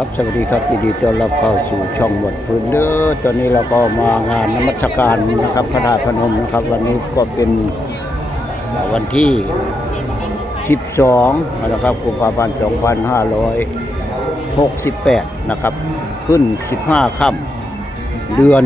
ครับสวัสดีครับยินดีต้อนรับเข้าสู่ช่องหมดฟืนเด้อตอนนี้เราก็มางานนมัสการนะครับพระธาตุพนมนะครับ วันนี้ก็เป็นวันที่ 12นะครับกุมภาพันธ์2568 นะครับ ขึ้น 15ค่ำเดือน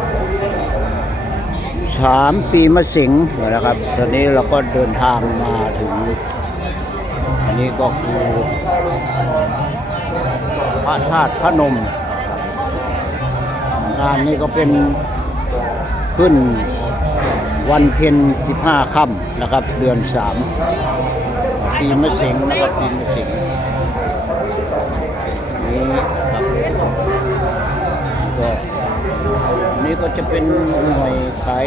3 ปีมะสิงนะครับ ตอนนี้เราก็เดินทางมาถึง อันนี้ก็คือ พระธาตุพระนมครับงานนี้ก็เป็นขึ้นวันเพ็ญ15ค่ำนะครับ เดือน3ปีมะเสงนะครับปีมะเสงนี่ครับก็อันนี้ก็จะเป็นหน่วยขาย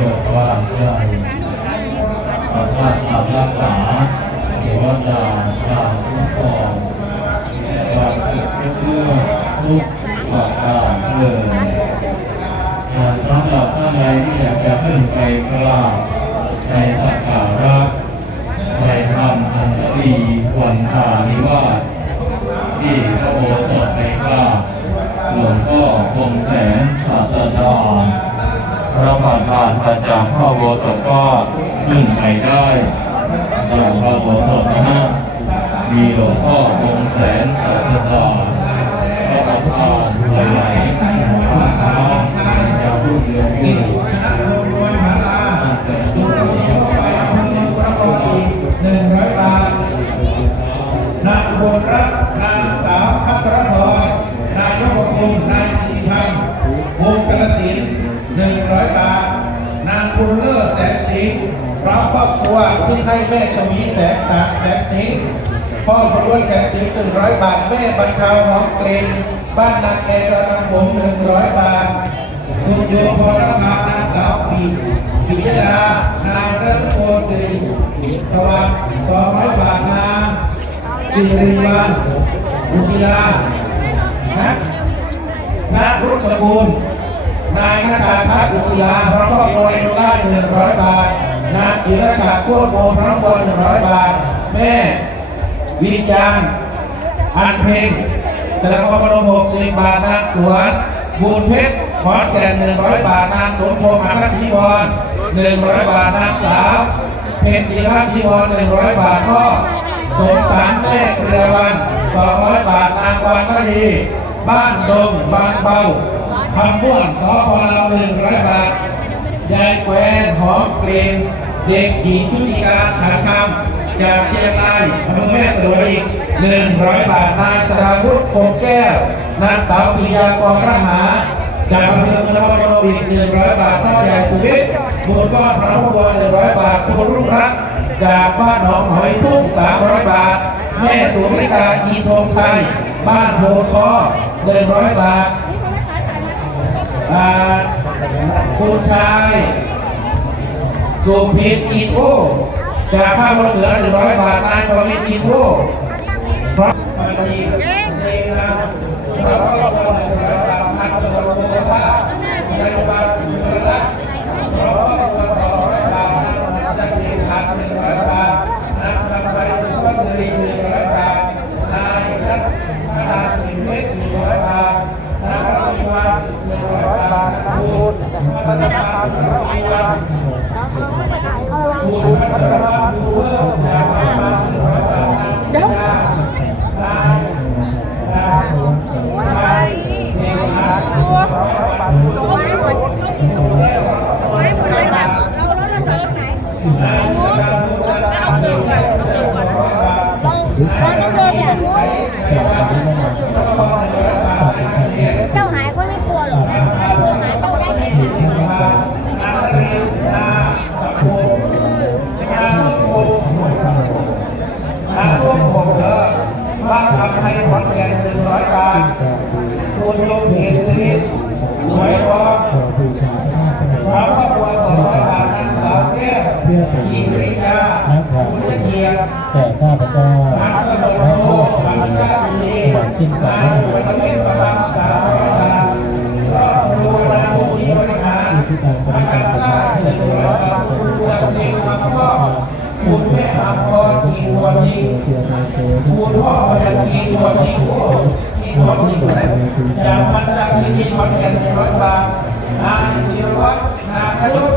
เกิดว่าใจพระธาตุขับรักษาเทวดาชาวทุกกองความสุขเพื่อทุกประการเลยสำหรับท่านใดที่อยากจะขึ้นไปกราบในสักการะในธรรมอันตรีวันทานิวาสที่พระโอสถในกล้าหลวงพ่อคงแสนศาสดา ระผ่านผ่านประจำพระโบสถก็ขึ้นไปได้อย่างพระโบสถนะ มีหลวงพ่อองค์แสนศาสดาพระประธานสมัยพระธรรมยาวรุ่งเรือง วที่ให้แม่ชวีแสงสาแสงสิงห์พ่อพรวนแสงสิงห์หนึ่งร้อยบาท แม่บรรเทาหอมเกรนบ้านนาแกระนำผมหนึ่งร้อยบาท คุณโยพรพานางสาวปีปิยดานางเลิศโพสิริสวัสดิ์สองร้อยบาทนางสิริวัลบุญยานะนักรุชกูลนายนาชาพัฒน์บุญยาพร้อมครอบครัวเอโนล่าหนึ่งร้อยบาท นางอิรชาโคตรโมพร้อมครอบครัวหนึ่งร้อยบาท แม่วิญญาณอันเพลงสดงความประหกสิบบาท นางสวนบุญเพชรขอนแก่นหนึ่งร้อยบาท นางสมพงษ์มหาศรีวรหนึ่งร้อยบาท นางสาวเพชรศรีภาษีวรหนึ่งร้อยบาทพ่อสงสารแม่เครือวันสองร้อยบาท นางวันวดี บ้านดงบางเบาคำม่วนสพเราหนึ่งร้อยบาท ยายแควนหอมเกรมเด็กหญิงชุติการขันคำจากเชียงรายอำเภอแม่สวยอีกหนึ่งร้อยบาทนายสราวุฒิคงแก้วนางสาวปิยากรรหาจากอำเภอเมืองนครพนมอีกหนึ่งร้อยบาทพ่อใหญ่สุวิทย์บุญก้อนพระพุทธหนึ่งร้อยบาทคุณรุ่งรัตน์จากบ้านหนองหอยทุ่งสามร้อยบาท แม่สุริกาอีทงชัยบ้านโพคอหนึ่งร้อยบาท คุณชายสุพิษอีโทจากภาพรถเหลือหนึ่งร้อยบาทนายกรวิทย์อีโทพระปฏิเทนะพระก็ต้อยบาทนารวิทย์อีโทนายกบาลหนึ่งร้อยบาทพระพุทธสองร้อยบาทนายกจักรีขาดหนึ่งร้อยบาทนายทำไปสุภาษิริหนึ่งร้อยบาทนายรัตนาหนึ่งเมตรหนึ่งร้อยบาทนายรัตนวันหนึ่งร้อยบาทสมุทร เดี๋ยวไปตัวส่งไม้หมดไม้หมดเลยแบบเราเราจะเจอไหนเอาเดินไปเอาเดินก่อนเราเราต้องเดินอย่างนู้นเจ้าหายก็ไม่กลัวหรอกตัวหายเข้าได้ไง น้ำท่วมผมเด้อบ้านคำไท ยขอนแก่นหนึ่งร้อยบาทคุณโยมเพชรศิริหวยทองพร้อมครอบครัวสองร้อยบาทนางสาวแก้วหญิงริยาผู้เสกียรติแต่ข้าพเจ้าบ้านตำรวจโทบ้านชาติดีหวังสิ้นกาบ้ารนไม่บริเวณประมาณสามร้อยบาทครอบครัวนางผู้มีบริหาร ที่การบริการประชาชน หนึ่งร้อยบาทคุณเสือเองมาพ่อคุณแม่อัมพร สิงเทียนาเซคุณพ่อพยัญชีตัวจริงที่ตัวจริงจากมันจากที่นี่อนแก่นหนึ่งร้อยบาทนายจิรวัฒน์นาคยุทธ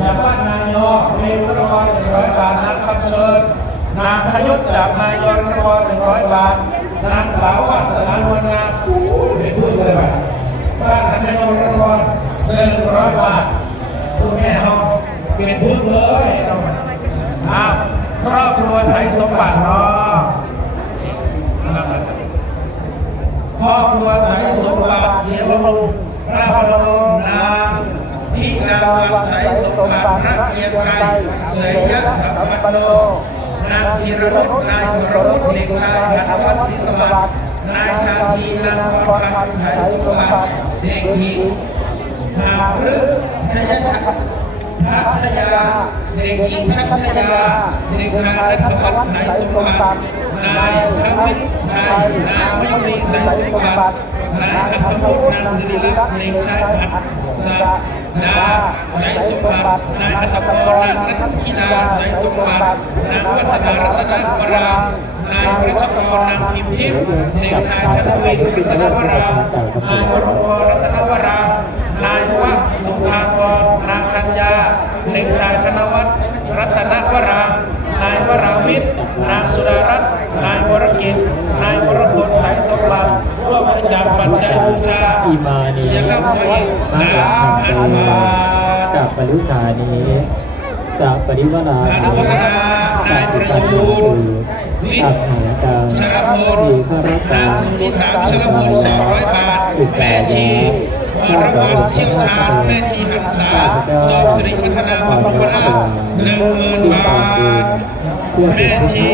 จากบ้านนายอเป็นพระกรหนึ่งร้อยบาทนางคำเชิญนางขยุทธจากนายยนพรหนึ่งร้อยบาทนางสาววัฒนานวลงามไม่พูดเลยว่ะบ้านนายยนพรหนึ่งร้อยบาทคุณแม่เขาเป็นพูดเลยเราอ้าวครอบครัวใช้สมบัติเนาะ ครอ บัวสายสมบัติเสียบำรุงพระพรมนามที่นาวันสายสมบัติพระเกียรติไทยเสยยะสัมปันโนนางธีรรุตนายสรวุฒิเด็กชายธนวัฒน์ศรีสวัสดิ์นายชาทีนางพรพันธ์สายสมบัติเด็กหญิงหาพฤกษ์ชยชัดพัชยาเด็กหญิงชัชยาเด็กชายรัตวัฒน์สายสมบัติ นายพระวิทชัยนางวิตรีสายสมบัตินายอัธวุฒินาสิริรัตน์เด็กชายอัศดาสายสมบัตินายอัตพรนางรัตนิดาสายสมบัตินางวัฒนารัตนวรานายปริชกรนางพิมพิมพ์เด็กชายธนวินรัตนวรานายวรพรรัตนวรานายวัฒสุภากรนางธัญญาเด็กชายธนวัฒน์รัตนวรานาย วราวิทย์นางสุดารัต นายวรกิจนายวรพลสายสมบัติร่วมบริจาคปัจจัยบูชาอีมานีเสียงค่าหวยสามพันบาทจากปริธานีสัปริวราอนุโมทนานาประยูนวิทอัย์กหาการชลพลที่ข้าราชกานารงสุนิสามชลพลสองร้อยบาทแม่ชีวรวรรณเชี่ยวชาญแม่ชีหันษายอดสิริพัฒนาพระพุทธนาหนึ่งหมื่นบาท แม่ชี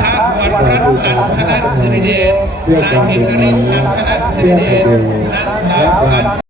พระวันรัตน์อันธนสิริเดชนายเอกรินอันธนสิริเดชนักสาวอัน